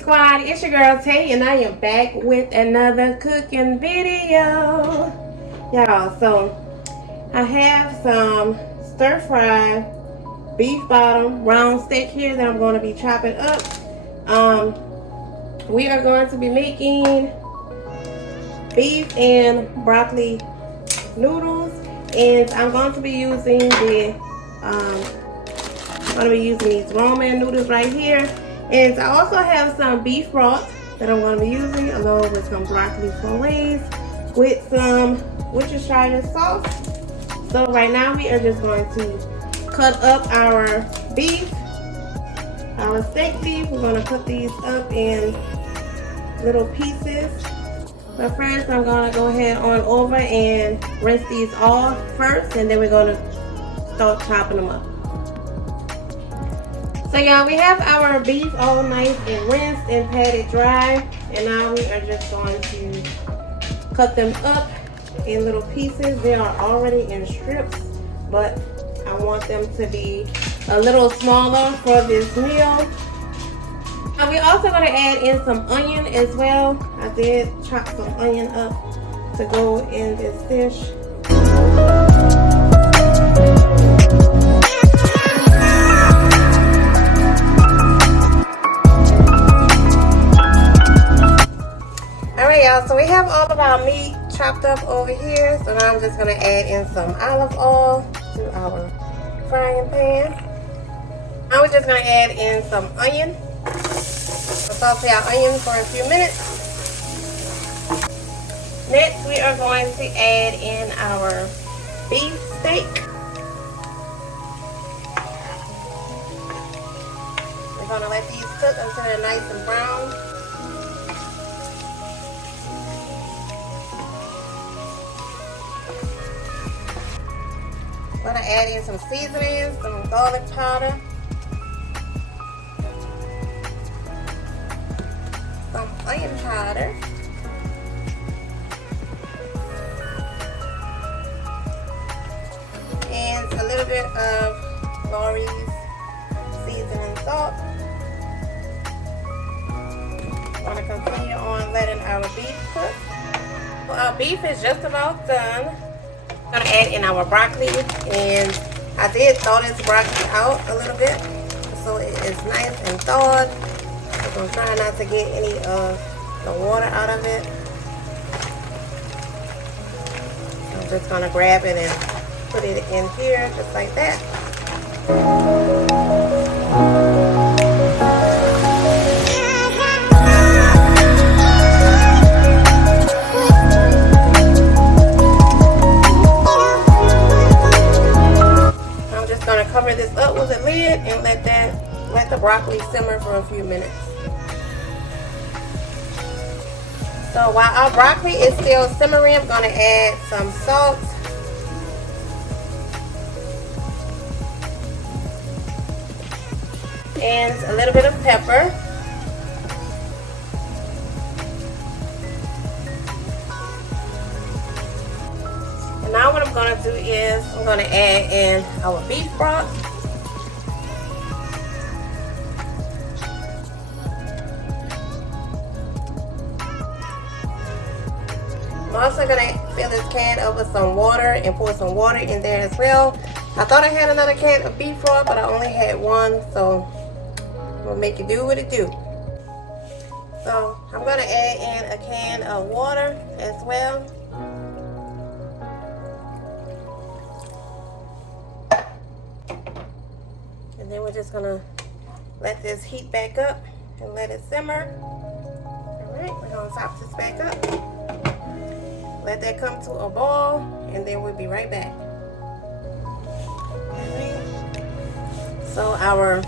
Squad, it's your girl Tay, and I am back with another cooking video. Y'all, so I have some stir-fry beef bottom round steak here that I'm going to be chopping up. We are going to be making beef and broccoli noodles, and I'm going to be using these Ramen noodles right here. And I also have some beef broth that I'm going to be using, along with some broccoli florets with some Worshishire sauce. So right now we are just going to cut up our beef, our steak beef. We're going to cut these up in little pieces. But first I'm going to go ahead on over and rinse these off first, and then we're going to start chopping them up. So y'all, we have our beef all nice and rinsed and patted dry, and now we are just going to cut them up in little pieces. They are already in strips, but I want them to be a little smaller for this meal. Now we're also going to add in some onion as well. I did chop some onion up to go in this dish. Alright y'all, so we have all of our meat chopped up over here. So now I'm just going to add in some olive oil to our frying pan. Now we're just going to add in some onion. We'll saute our onion for a few minutes. Next we are going to add in our beef steak. We're going to let these cook until they're nice and brown. I'm going to add in some seasonings, some garlic powder, some onion powder, and a little bit of Florets seasoning salt. I'm going to continue on letting our beef cook. Well, our beef is just about done. I'm going to add in our broccoli, and I did thaw this broccoli out a little bit so it is nice and thawed. I'm going to try not to get any of the water out of it. I'm just going to grab it and put it in here just like that. Cover this up with a lid and let the broccoli simmer for a few minutes. So while our broccoli is still simmering, I'm going to add some salt, and a little bit of pepper. Now what I'm going to do is I'm going to add in our beef broth. I'm also going to fill this can up with some water and pour some water in there as well. I thought I had another can of beef broth, but I only had one, so we'll make it do what it do. So I'm going to add in a can of water as well. And then we're just gonna let this heat back up and let it simmer. Alright, we're gonna top this back up. Let that come to a boil, and then we'll be right back. Alright. So our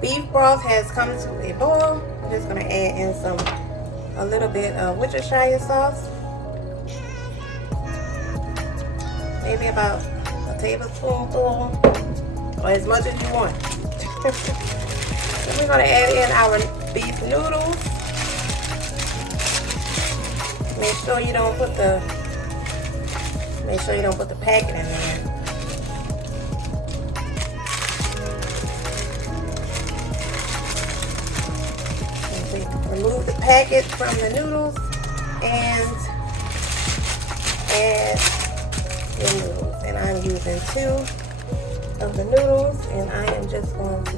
beef broth has come to a boil. I'm just gonna add in a little bit of Worcestershire sauce. Maybe about tablespoonful, or as much as you want. Then we're going to add in our beef noodles. Make sure you don't put the packet in there. packet from the noodles and add the noodles. And I'm using 2 of the noodles, and I am just going to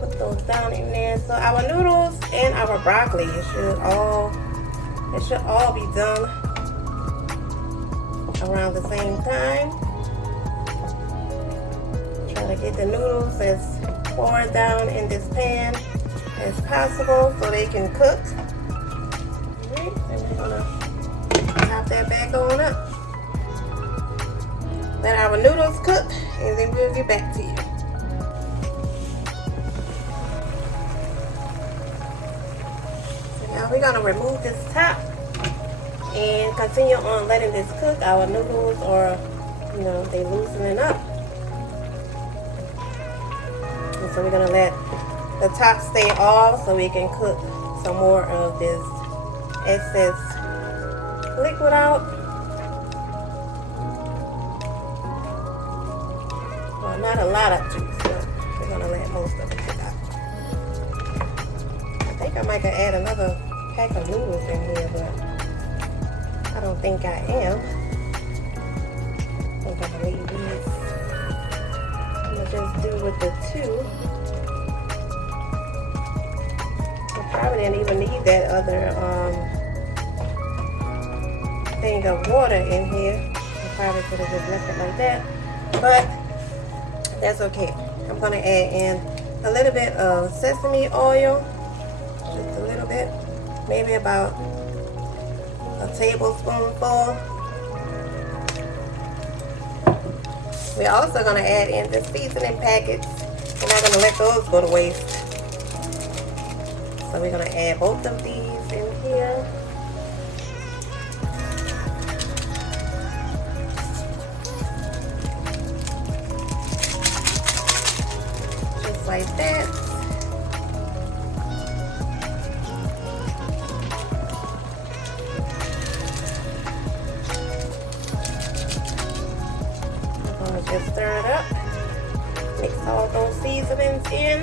put those down in there. So our noodles and our broccoli, it should all be done around the same time. Try to get the noodles as far down in this pan as possible so they can cook. Alright, and we're gonna top that back on up. Let our noodles cook, and then we'll get back to you. So now we're gonna remove this top and continue on letting this cook. Our noodles are, you know, they loosening up. And so we're gonna let the top stay off so we can cook some more of this excess liquid out. Well, not a lot of juice, but we're gonna let most of it cook out. I think I might add another pack of noodles in here, but I don't think I am. I think I'm gonna leave these. I'm gonna just do with the 2. I probably didn't even need that other thing of water in here. I probably could have just left it like that, but that's okay. I'm gonna add in a little bit of sesame oil, just a little bit, maybe about a tablespoonful. We're also gonna add in the seasoning packets. We're not gonna let those go to waste. So we're gonna add both of these in here. Just like that. I'm gonna just stir it up. Mix all those seasonings in.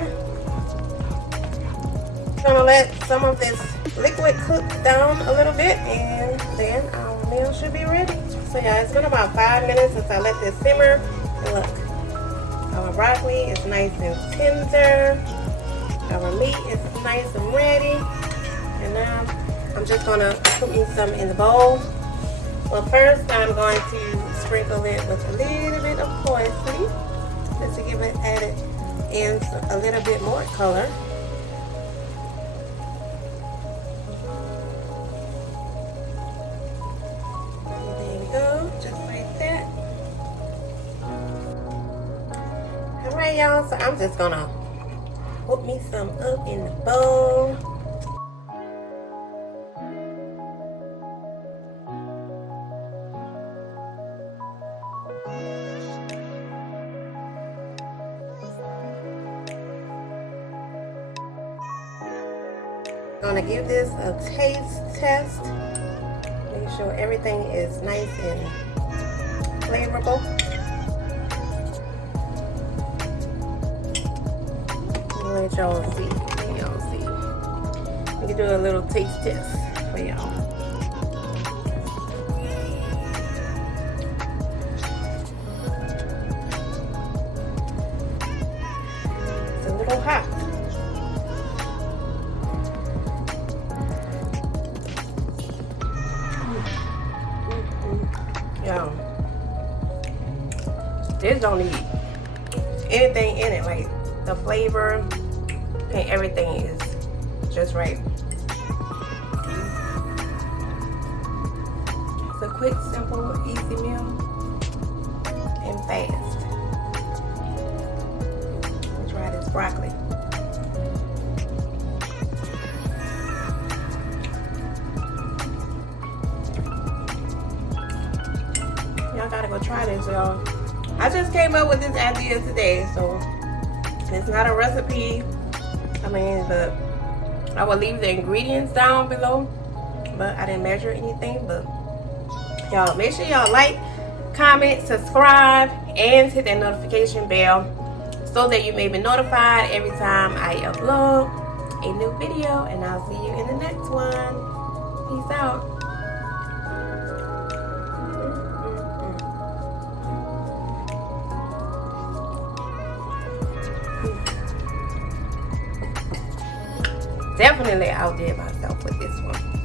Gonna let some of this liquid cook down a little bit, and then our meal should be ready. So yeah, it's been about 5 minutes since I let this simmer, and look, our broccoli is nice and tender, our meat is nice and ready, and now I'm just gonna put me some in the bowl. Well, first I'm going to sprinkle it with a little bit of parsley just to give it added in a little bit more color. Alright y'all, so I'm just gonna put me some up in the bowl. Gonna give this a taste test. Make sure everything is nice and flavorful. Let y'all see. Let y'all see. We can do a little taste test for y'all. It's a little hot. Y'all, this don't need anything in it, like the flavor. And everything is just right. It's a quick, simple, easy meal and fast. Let's try this broccoli. Y'all gotta go try this, y'all. I just came up with this idea today, so it's not a recipe. I mean, but I will leave the ingredients down below, but I didn't measure anything. But y'all, make sure y'all like, comment, subscribe, and hit that notification bell so that you may be notified every time I upload. a new video, and I'll see you in the next one. Peace out. Definitely outdid myself with this one.